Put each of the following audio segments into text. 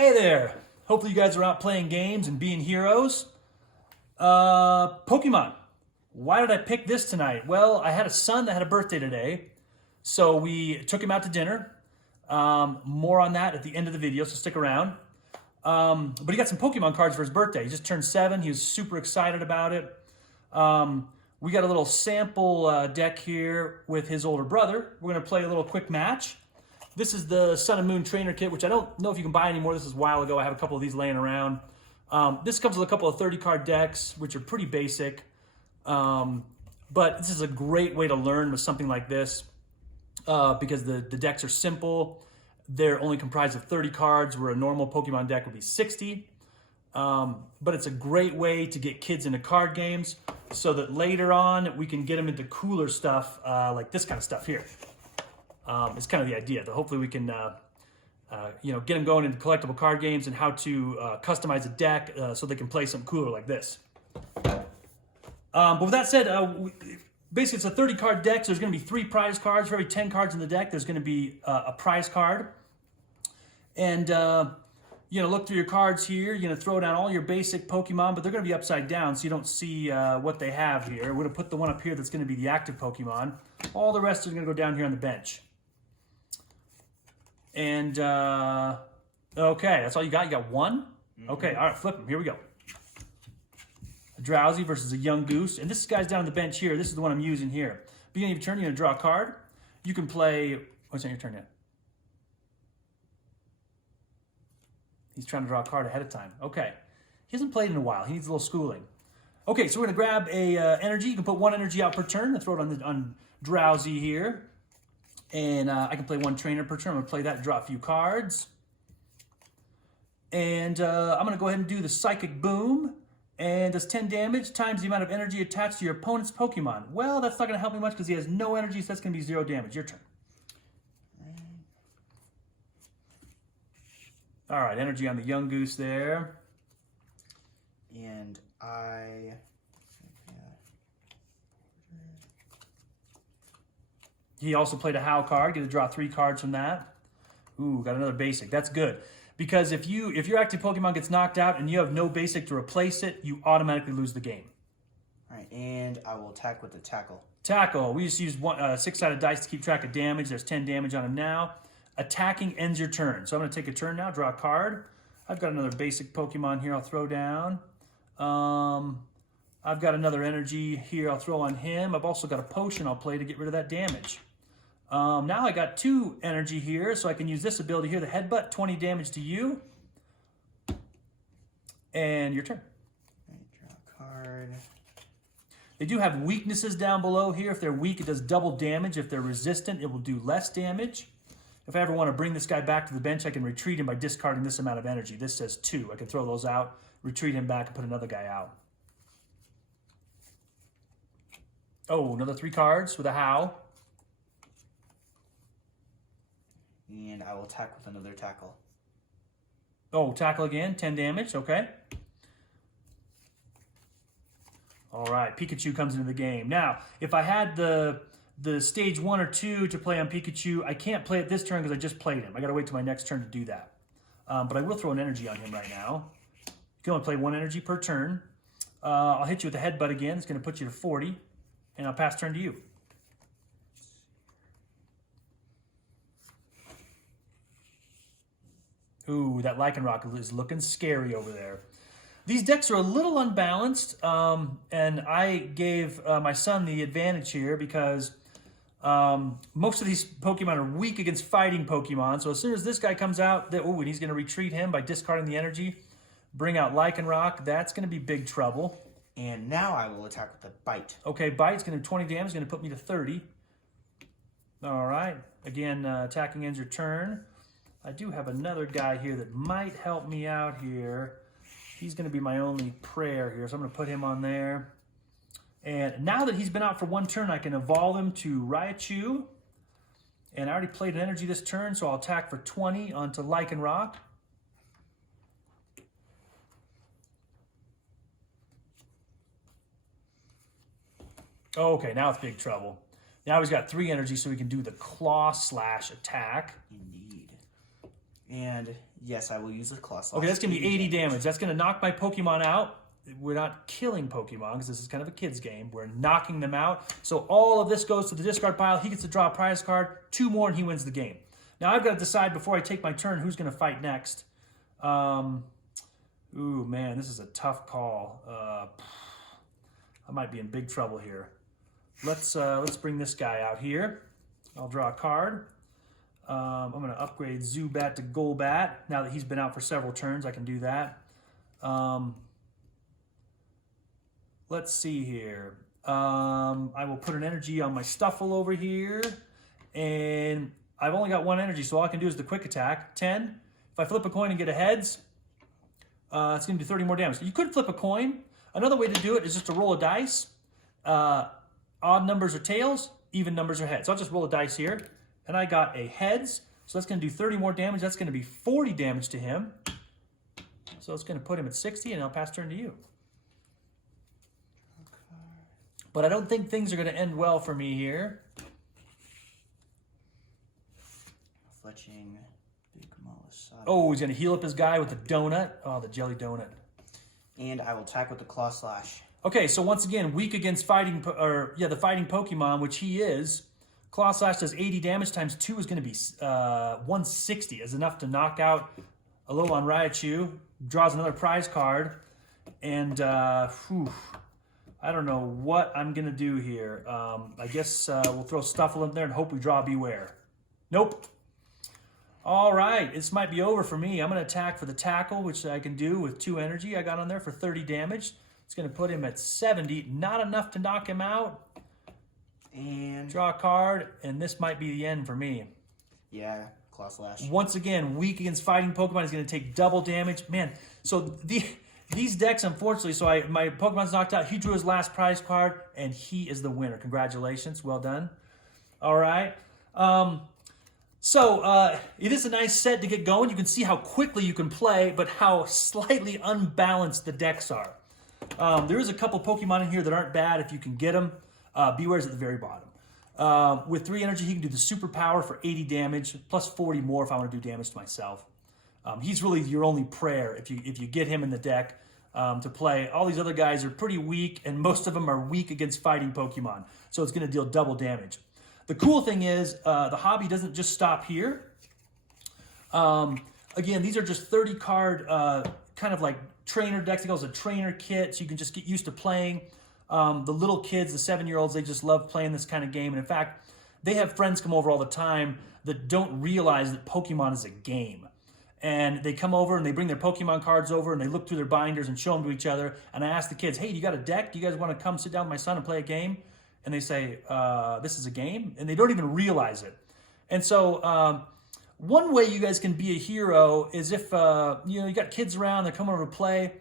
Hey there! Hopefully you guys are out playing games and being heroes. Pokemon. Why did I pick this tonight? Well, I had a son that had a birthday today, so we took him out to dinner. More on that at the end of the video, so stick around. But he got some Pokemon cards for his birthday. He just turned 7. He was super excited about it. We got a little sample deck here with his older brother. We're going to play a little quick match. This is the Sun and Moon Trainer Kit, which I don't know if you can buy anymore. This is a while ago. I have a couple of these laying around. This comes with a couple of 30-card decks, which are pretty basic. But this is a great way to learn with something like this because the decks are simple. They're only comprised of 30 cards, where a normal Pokemon deck would be 60. But it's a great way to get kids into card games so that later on we can get them into cooler stuff like this kind of stuff here. It's kind of the idea that hopefully we can get them going into collectible card games and how to customize a deck so they can play something cooler like this. But with that said, basically it's a 30-card deck, so there's going to be 3 prize cards. For every 10 cards in the deck, there's going to be a prize card. And look through your cards here. You're going to throw down all your basic Pokemon, but they're going to be upside down, so you don't see what they have here. We're going to put the one up here that's going to be the active Pokemon. All the rest are going to go down here on the bench. And, okay, that's all you got? You got 1? Okay, all right, flip them. Here we go. A Drowsy versus a Young Goose. And this guy's down on the bench here. This is the one I'm using here. Beginning of your turn, you're going to draw a card. You can play... What's on your turn yet? He's trying to draw a card ahead of time. Okay. He hasn't played in a while. He needs a little schooling. Okay, so we're going to grab a energy. You can put 1 energy out per turn and throw it on Drowsy here. And I can play 1 trainer per turn. I'm going to play that and draw a few cards. And I'm going to go ahead and do the Psychic Boom. And does 10 damage times the amount of energy attached to your opponent's Pokemon. Well, that's not going to help me much because he has no energy, so that's going to be 0 damage. Your turn. All right, energy on the Young Goose there. And He also played a Howl card. Get to draw 3 cards from that. Ooh, got another basic. That's good. Because if your active Pokemon gets knocked out and you have no basic to replace it, you automatically lose the game. All right, and I will attack with the Tackle. Tackle. We just use 6-sided dice to keep track of damage. There's 10 damage on him now. Attacking ends your turn. So I'm going to take a turn now, draw a card. I've got another basic Pokemon here I'll throw down. I've got another energy here I'll throw on him. I've also got a potion I'll play to get rid of that damage. Now I got 2 energy here, so I can use this ability here, the Headbutt, 20 damage to you. And your turn. All right, draw a card. They do have weaknesses down below here. If they're weak, it does double damage. If they're resistant, it will do less damage. If I ever want to bring this guy back to the bench, I can retreat him by discarding this amount of energy. This says 2. I can throw those out, retreat him back, and put another guy out. Oh, another 3 cards with a Howl. And I will attack with another Tackle. Oh, tackle again, 10 damage, okay. All right, Pikachu comes into the game. Now, if I had the stage 1 or 2 to play on Pikachu, I can't play it this turn because I just played him. I gotta wait till my next turn to do that. But I will throw an energy on him right now. You can only play 1 energy per turn. I'll hit you with a Headbutt again. It's gonna put you to 40. And I'll pass turn to you. Ooh, that Lycanroc is looking scary over there. These decks are a little unbalanced, and I gave my son the advantage here because most of these Pokemon are weak against fighting Pokemon. So as soon as this guy comes out, and he's going to retreat him by discarding the energy, bring out Lycanroc. That's going to be big trouble. And now I will attack with the Bite. Okay, Bite's going to do 20 damage, going to put me to 30. All right, again, attacking ends your turn. I do have another guy here that might help me out here. He's going to be my only prayer here, so I'm going to put him on there. And now that he's been out for 1 turn, I can evolve him to Raichu. And I already played an energy this turn, so I'll attack for 20 onto Lycanroc. Okay, now it's big trouble. Now he's got 3 energy, so he can do the Claw Slash attack. Indeed. And yes, I will use the claw slash. Okay, that's going to be 80 damage. That's going to knock my Pokemon out. We're not killing Pokemon because this is kind of a kid's game. We're knocking them out. So all of this goes to the discard pile. He gets to draw a prize card. 2 more and he wins the game. Now I've got to decide before I take my turn who's going to fight next. Ooh, man, this is a tough call. I might be in big trouble here. Let's bring this guy out here. I'll draw a card. I'm going to upgrade Zubat to Golbat. Now that he's been out for several turns, I can do that. Let's see here. I will put an energy on my Stuffle over here. And I've only got 1 energy, so all I can do is the quick attack. 10. If I flip a coin and get a heads, it's going to do 30 more damage. You could flip a coin. Another way to do it is just to roll a dice. Odd numbers are tails, even numbers are heads. So I'll just roll a dice here. And I got a heads, so that's going to do 30 more damage. That's going to be 40 damage to him. So it's going to put him at 60, and I'll pass turn to you. But I don't think things are going to end well for me here. Fletching. Big Malasada. Oh, he's going to heal up his guy with the donut. Oh, the jelly donut. And I will attack with the claw slash. Okay, so once again, weak against fighting, the fighting Pokemon, which he is. Claw Slash does 80 damage times 2 is going to be 160. Is enough to knock out a little on Raichu. Draws another prize card. And, I don't know what I'm going to do here. I guess we'll throw Stuffle in there and hope we draw Beware. Nope. All right, this might be over for me. I'm going to attack for the tackle, which I can do with 2 energy. I got on there for 30 damage. It's going to put him at 70. Not enough to knock him out. And draw a card, and this might be the end for me. Yeah, claw slash. Once again, weak against fighting Pokemon. He's going to take double damage. Man, so these decks, unfortunately, so my Pokemon's knocked out. He drew his last prize card, and he is the winner. Congratulations. Well done. All right. It is a nice set to get going. You can see how quickly you can play, but how slightly unbalanced the decks are. There is a couple Pokemon in here that aren't bad if you can get them. Beware's at the very bottom. With 3 energy, he can do the superpower for 80 damage, plus 40 more if I want to do damage to myself. He's really your only prayer if you get him in the deck to play. All these other guys are pretty weak, and most of them are weak against fighting Pokemon. So it's going to deal double damage. The cool thing is the hobby doesn't just stop here. Again, these are just 30 card kind of like trainer decks. It goes a trainer kit, so you can just get used to playing. The little kids, the 7-year-olds, they just love playing this kind of game. And in fact, they have friends come over all the time that don't realize that Pokemon is a game. And they come over and they bring their Pokemon cards over and they look through their binders and show them to each other. And I ask the kids, hey, do you got a deck? Do you guys want to come sit down with my son and play a game? And they say, this is a game? And they don't even realize it. And so one way you guys can be a hero is if you got kids around, they're coming over to play.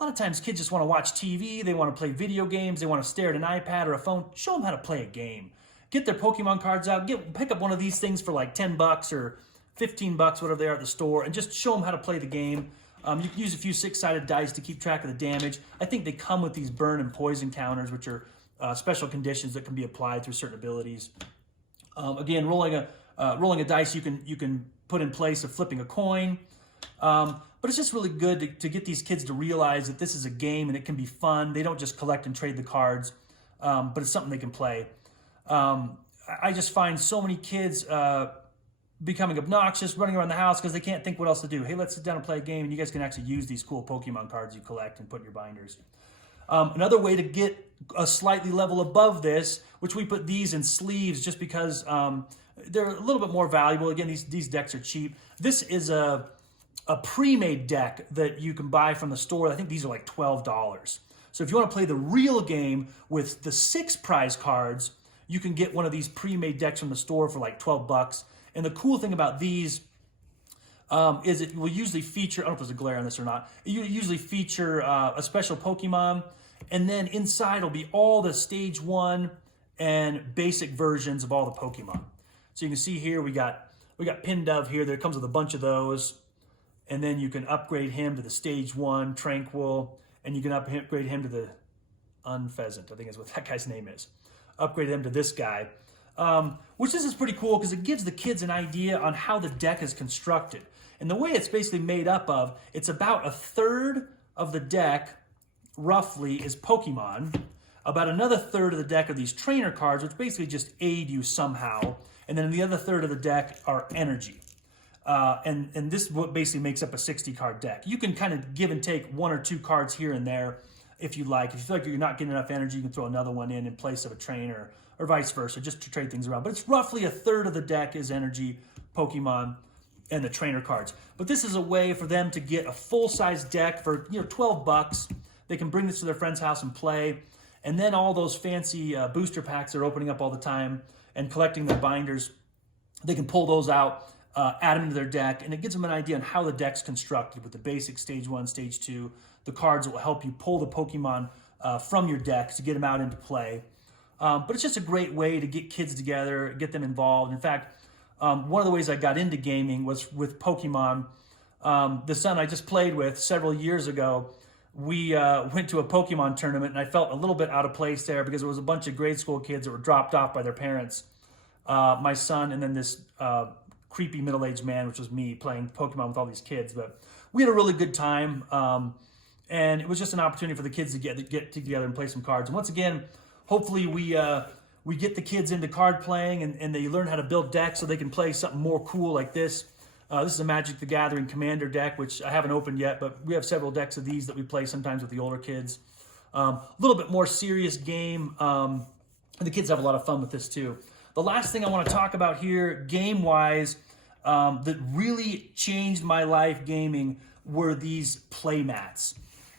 A lot of times kids just want to watch TV, they want to play video games, they want to stare at an iPad or a phone. Show them how to play a game. Get their Pokemon cards out, pick up one of these things for like $10 or $15, whatever they are at the store, and just show them how to play the game. You can use a few 6-sided dice to keep track of the damage. I think they come with these burn and poison counters, which are special conditions that can be applied through certain abilities. Again, rolling a dice you can put in place of flipping a coin. But it's just really good to get these kids to realize that this is a game and it can be fun. They don't just collect and trade the cards, but it's something they can play. I just find so many kids becoming obnoxious, running around the house because they can't think what else to do. Hey, let's sit down and play a game, and you guys can actually use these cool Pokemon cards you collect and put in your binders. Another way to get a slightly level above this, which we put these in sleeves just because they're a little bit more valuable. Again, these decks are cheap. This is a pre-made deck that you can buy from the store. I think these are like $12. So if you want to play the real game with the 6 prize cards, you can get one of these pre-made decks from the store for like $12. And the cool thing about these is it will usually feature, I don't know if there's a glare on this or not, it usually feature a special Pokemon, and then inside will be all the stage 1 and basic versions of all the Pokemon. So you can see here we got Pindove here. There comes with a bunch of those. And then you can upgrade him to the stage 1, Tranquil, and you can upgrade him to the Unpheasant, I think is what that guy's name is. Upgrade him to this guy. which this is pretty cool because it gives the kids an idea on how the deck is constructed. And the way it's basically made up of, it's about a third of the deck, roughly, is Pokemon. About another third of the deck are these trainer cards, which basically just aid you somehow. And then the other third of the deck are energy. And this is what basically makes up a 60-card deck. You can kind of give and take one or two cards here and there if you like. If you feel like you're not getting enough energy, you can throw another one in place of a trainer or vice versa, just to trade things around. But it's roughly a third of the deck is energy, Pokemon, and the trainer cards. But this is a way for them to get a full-size deck for $12. They can bring this to their friend's house and play. And then all those fancy booster packs they're opening up all the time and collecting their binders, they can pull those out, add them to their deck, and it gives them an idea on how the deck's constructed with the basic stage 1, stage 2, the cards that will help you pull the Pokemon from your deck to get them out into play. But it's just a great way to get kids together, get them involved. In fact, one of the ways I got into gaming was with Pokemon. The son I just played with several years ago, we went to a Pokemon tournament, and I felt a little bit out of place there because there was a bunch of grade school kids that were dropped off by their parents. My son and then this creepy middle-aged man, which was me, playing Pokemon with all these kids. But we had a really good time, and it was just an opportunity for the kids to get together and play some cards. And once again, hopefully we get the kids into card playing and they learn how to build decks so they can play something more cool like this. This is a Magic the Gathering Commander deck, which I haven't opened yet, but we have several decks of these that we play sometimes with the older kids. A little bit more serious game, and the kids have a lot of fun with this too. The last thing I want to talk about here, game-wise, that really changed my life gaming were these play mats.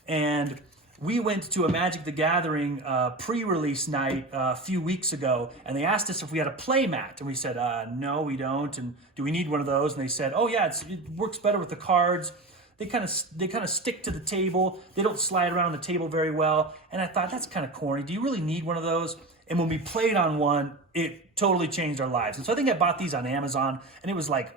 And we went to a Magic the Gathering pre-release night a few weeks ago, and they asked us if we had a play mat, and we said, no, we don't, and do we need one of those? And they said, oh yeah, it works better with the cards. They kind of stick to the table. They don't slide around the table very well. And I thought, that's kind of corny. Do you really need one of those? And when we played on one, it totally changed our lives. And so I think I bought these on Amazon, and it was like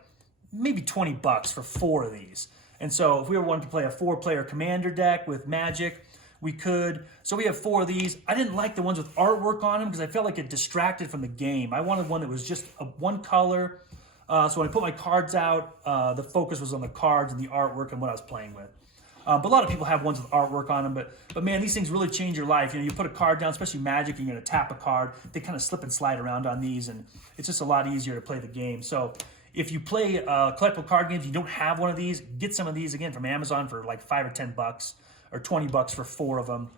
maybe $20 for 4 of these. And so if we were wanting to play a 4-player Commander deck with Magic, we could. So we have 4 of these. I didn't like the ones with artwork on them because I felt like it distracted from the game. I wanted one that was just one color. So when I put my cards out, the focus was on the cards and the artwork and what I was playing with. But a lot of people have ones with artwork on them. But man, these things really change your life. You know, you put a card down, especially Magic, you're going to tap a card. They kind of slip and slide around on these, and it's just a lot easier to play the game. So if you play collectible card games, you don't have one of these, get some of these again from Amazon for like $5 or $10 or $20 for 4 of them,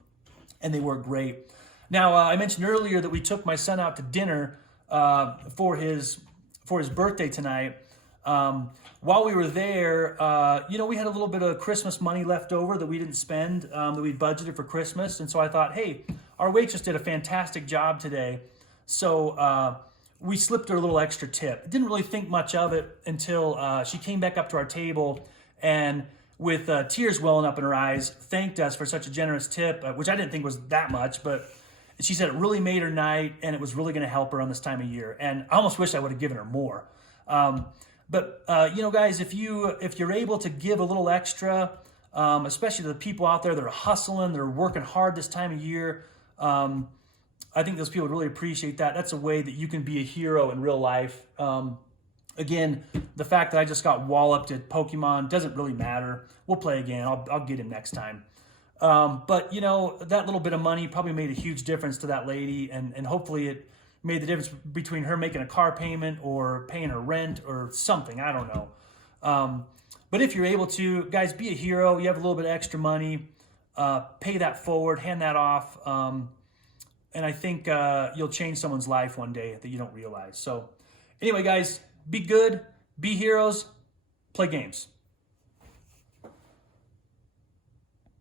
and they work great. Now, I mentioned earlier that we took my son out to dinner for his birthday tonight. While we were there, we had a little bit of Christmas money left over that we didn't spend, that we budgeted for Christmas. And so I thought, hey, our waitress did a fantastic job today. So we slipped her a little extra tip. Didn't really think much of it until she came back up to our table and with tears welling up in her eyes, thanked us for such a generous tip, which I didn't think was that much, but she said it really made her night and it was really going to help her on this time of year. And I almost wish I would have given her more. But guys, if you're able to give a little extra, especially to the people out there that are hustling, they're working hard this time of year, I think those people would really appreciate that. That's a way that you can be a hero in real life. Again, the fact that I just got walloped at Pokemon doesn't really matter. We'll play again. I'll get him next time. But that little bit of money probably made a huge difference to that lady, and hopefully it made the difference between her making a car payment or paying her rent or something. I don't know. But if you're able to, guys, be a hero. You have a little bit of extra money. Pay that forward. Hand that off. And I think you'll change someone's life one day that you don't realize. So anyway, guys, be good. Be heroes. Play games.